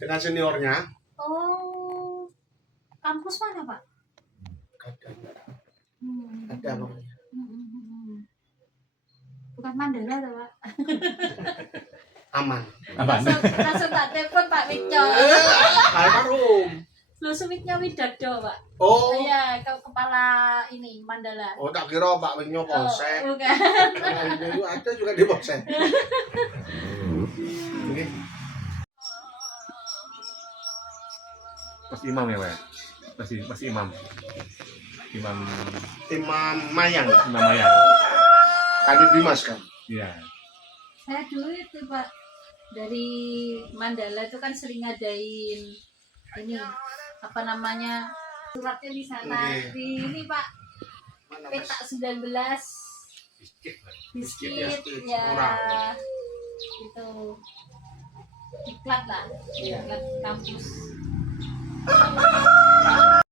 dengan seniornya. Oh, kampus mana Pak? Ada pokoknya. Bukan Mandala tuh Pak. Aman. Langsung tak telepon Pak Wicco. Almarhum. Lu Sumitnya Widardo Pak. Oh. Iya, kepala ini Mandala. Oh, tak kira Pak Winyo Polsek. Oh, bukan. Itu ada juga di Polsek. Oke. Mas Imam ya, Pak? Mas Imam. Imam Mayang. Imam Maya. Kadit Dimas kan? Iya. Saya dulu itu Pak dari Mandala itu kan sering ngadain ini apa namanya suratnya di sana di ini Pak petak 19 biskuit ya itu iklan lah iklan kampus